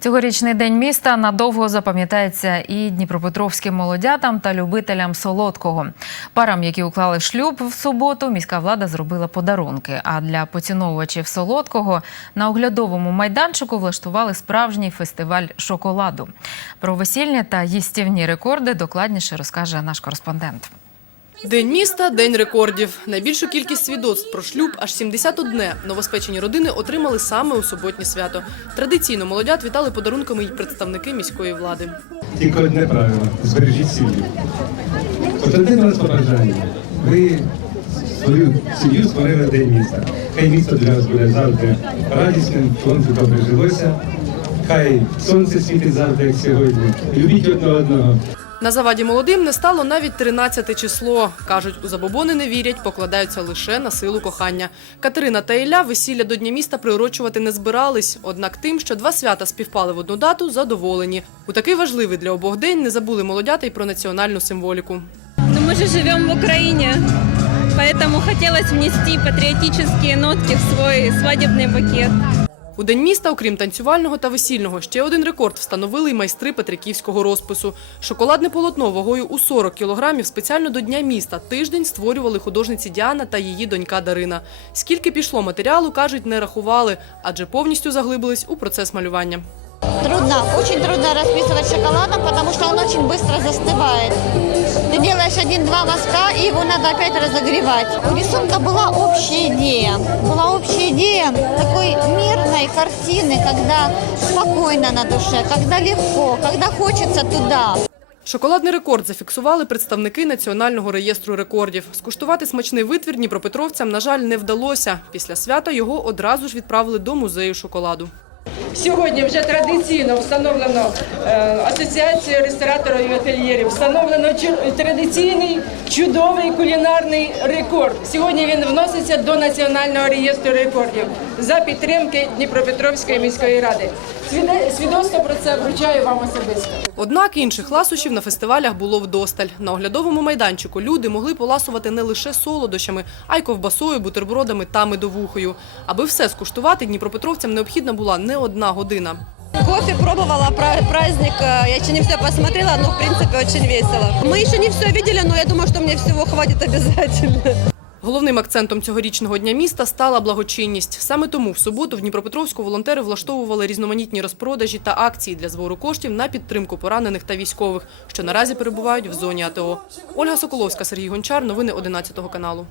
Цьогорічний день міста надовго запам'ятається і дніпропетровським молодятам та любителям солодкого. Парам, які уклали шлюб в суботу, міська влада зробила подарунки. А для поціновувачів солодкого на оглядовому майданчику влаштували справжній фестиваль шоколаду. Про весільні та їстівні рекорди докладніше розкаже наш кореспондент. День міста – день рекордів. Найбільшу кількість свідоцтв про шлюб, аж 71, новоспечені родини отримали саме у суботнє свято. Традиційно молодят вітали подарунками й представники міської влади. Тільки одне правило збережіть сім'ю. От одне до вас побажання. Ви свою сім'ю створили день міста. Хай місто для вас буде завжди радісним, вам добре жилося. Хай сонце світить завжди, як сьогодні. Любіть одне одного. На заваді молодим не стало навіть 13 число. Кажуть, у забобони не вірять, покладаються лише на силу кохання. Катерина та Ілля весілля до Дня міста приурочувати не збирались. Однак тим, що два свята співпали в одну дату, задоволені. У такий важливий для обох день не забули молодята й про національну символіку. Но мы же живем в Украине, поэтому хотелось внести патриотические нотки в свой свадебный букет. У день міста, окрім танцювального та весільного, ще один рекорд встановили й майстри петриківського розпису. Шоколадне полотно вагою у 40 кілограмів спеціально до Дня міста тиждень створювали художниці Діана та її донька Дарина. Скільки пішло матеріалу, кажуть, не рахували, адже повністю заглибились у процес малювання. Трудно, очень трудно расписывать шоколадом, потому что он очень быстро застывает. Ты делаешь один-два мазка, и его надо опять разогревать. У рисунка была общая идея. Была общая идея такой мирной картины, когда спокойно на душе, когда легко, когда хочется туда. Шоколадний рекорд зафіксували представники Національного реєстру рекордів. Скуштувати смачний витвір дніпропетровцям, на жаль, не вдалося. Після свята його одразу ж відправили до музею шоколаду. Сьогодні вже традиційно встановлено е, асоціацією рестораторів і ательєрів. Встановлено традиційний чудовий кулінарний рекорд. Сьогодні він вноситься до національного реєстру рекордів за підтримки Дніпропетровської міської ради. Свідоцтво про це вручаю вам особисто. Однак інших ласощів на фестивалях було вдосталь. На оглядовому майданчику люди могли поласувати не лише солодощами, а й ковбасою, бутербродами та медовухою. Аби все скуштувати, дніпропетровцям необхідна була не одна година. Кофе пробовала, праздник, э, я еще не все посмотрела, но в принципе очень весело. Мы еще не все видели, но я думаю, что мне всего хватит обязательно. Головним акцентом цьогорічного дня міста стала благочинність. Саме тому в суботу в Дніпропетровську волонтери влаштовували різноманітні розпродажі та акції для збору коштів на підтримку поранених та військових, що наразі перебувають в зоні АТО. Ольга Соколовська, Сергій Гончар. Новини 11 каналу.